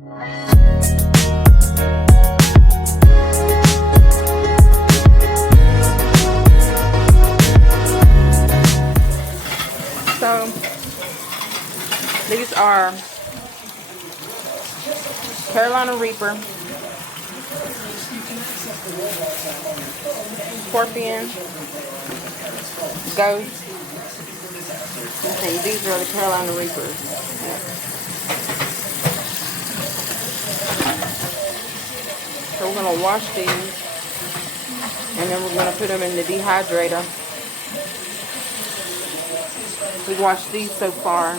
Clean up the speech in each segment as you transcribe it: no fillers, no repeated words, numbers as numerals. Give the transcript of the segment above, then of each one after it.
So these are Carolina Reaper, Scorpion, Ghost. Okay, these are the Carolina Reapers. So we're going to wash these, and then we're going to put them in the dehydrator. We washed these so far.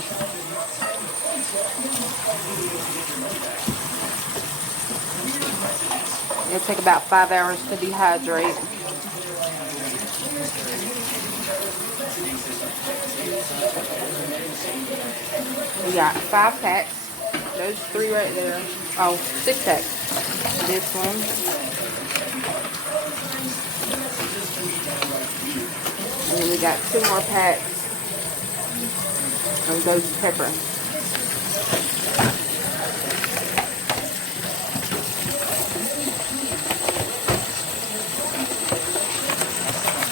It'll take about 5 hours to dehydrate. We got 5 packs. Those 3 right there. Oh, 6 packs. This one. And then we got 2 more packs of ghost pepper.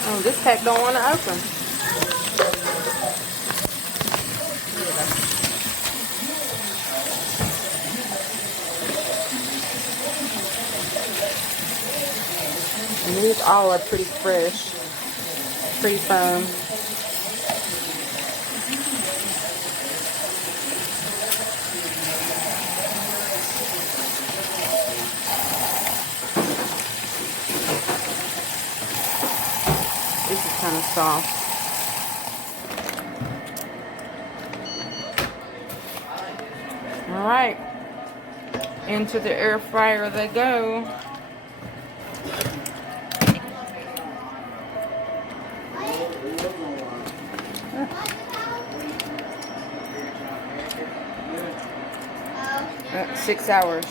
Oh, this pack don't want to open. And these all are pretty fresh, pretty firm. This is kind of soft. All right, into the air fryer they go. That's 6 hours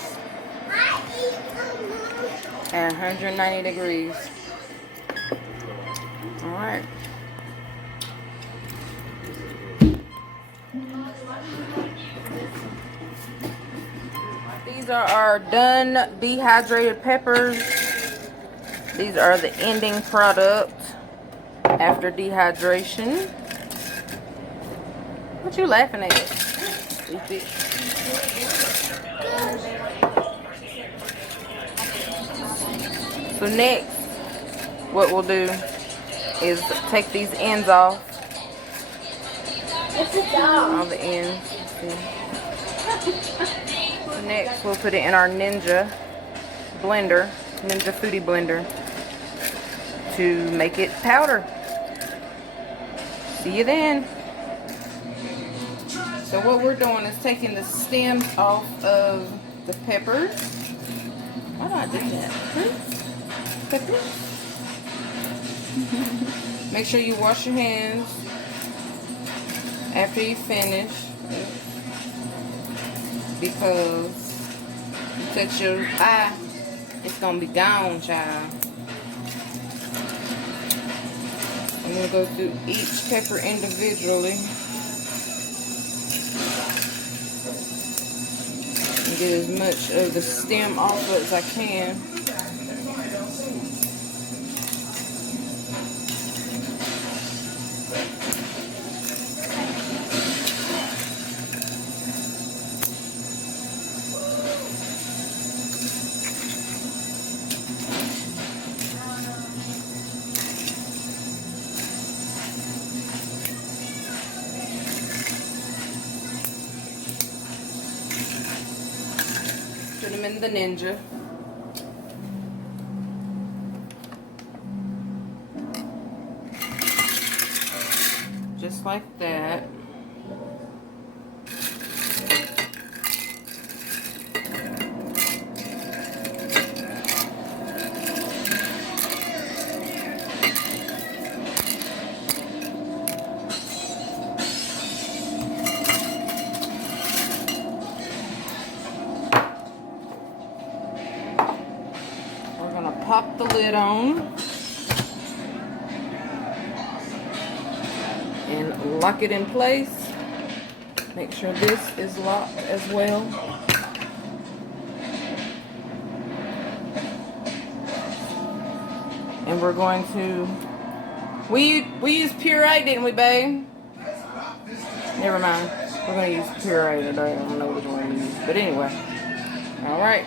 at 190 degrees. All right. These are our done dehydrated peppers. These are the ending product after dehydration. What you laughing at? So next, what we'll do is take these ends off. All the ends. So next, we'll put it in our Ninja blender, Ninja Foodie blender, to make it powder. See you then. So what we're doing is taking the stems off of the peppers. Why do I do that? Peppers. Make sure you wash your hands after you finish, because you touch your eye, it's gonna be gone, child. I'm gonna go through each pepper individually and get as much of the stem off as I can. Put them in the Ninja. Just like that. Pop the lid on and lock it in place. Make sure this is locked as well. And we're going to... We used puree, didn't we, babe? Never mind. We're going to use puree today. I don't know what we're going to use. But anyway. Alright.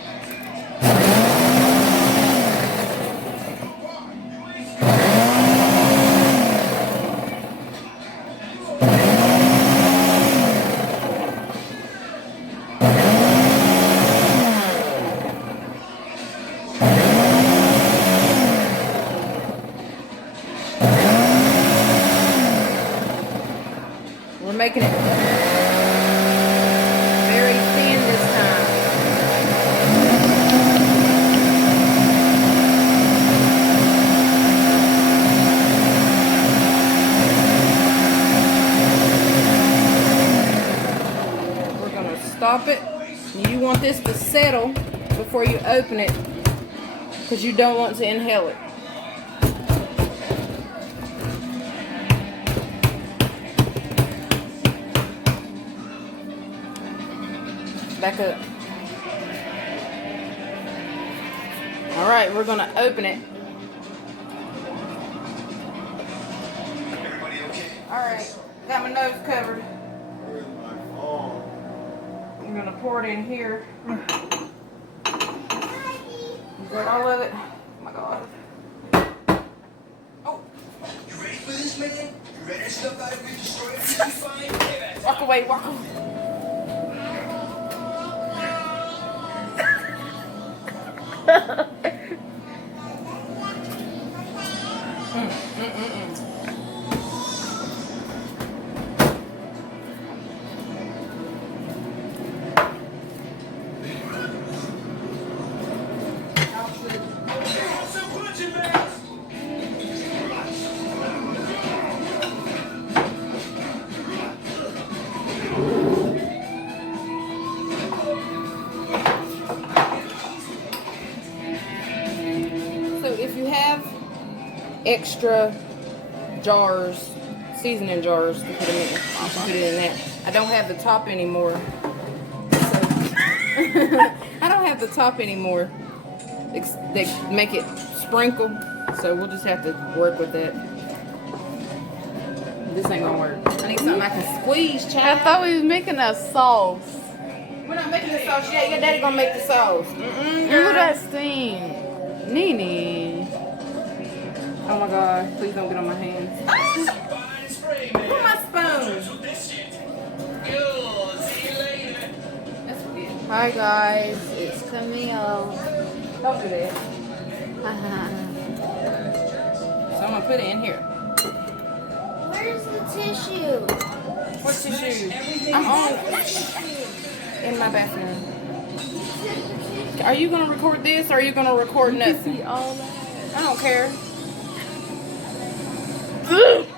We're making it very thin this time. We're going to stop it. You want this to settle before you open it because you don't want to inhale it. Back up. Alright, we're gonna open it. Alright, got my nose covered. I'm gonna pour it in here. Got all of it. Oh my god. Oh. You ready for this, man? You ready to stuff out of me, destroy it? Walk away, walk away. If you have extra jars, seasoning jars to put them in, you can put it in that. I don't have the top anymore. So I don't have the top anymore. They make it sprinkle, so we'll just have to work with that. This ain't gonna work. I need something I can squeeze, child. I thought we was making a sauce. We're not making the sauce yet. Your daddy gonna make the sauce. Look at that steam. Nene. Oh my god, please don't get on my hands. Where's my spoon? That's weird. Hi guys, it's Camille. Don't do that. So I'm gonna put it in here. Where's the tissue? What tissue? I'm on in my bathroom. Are you gonna record this or are you gonna record nothing? All that. I don't care.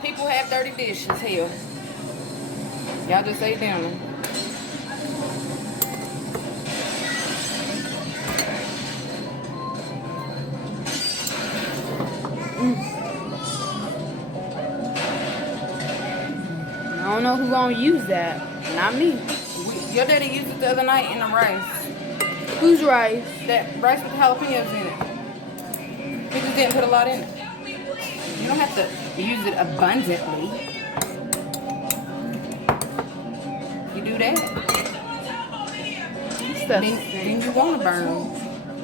People have dirty dishes, hell. Y'all just ate them. I don't know who gonna use that. Not me. Your daddy used it the other night in the rice. Whose rice? That rice with the jalapenos in it. He just didn't put a lot in it. You don't have to use it abundantly. You do that, then you want to burn.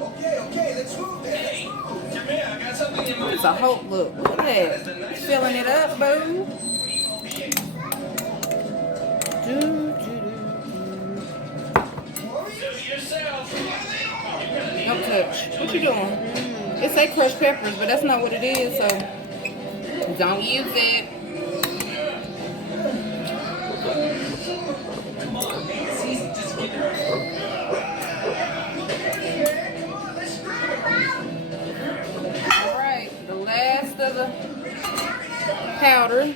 Okay, let's move this. Jamil, I got something in my It's a whole look. Look at that. Filling it up, boo. Don't touch. What you doing? It say crushed peppers, but that's not what it is, so don't use it. Alright, the last of the powder.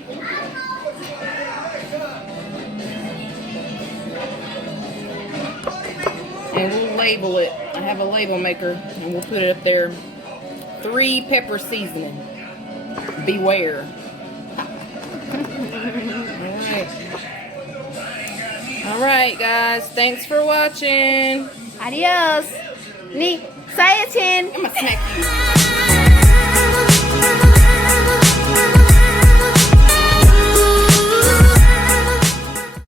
And we'll label it. I have a label maker, and we'll put it up there. 3 pepper seasoning. Beware. Alright, guys. Thanks for watching. Adios. Say it, Tin. I'm gonna smack you.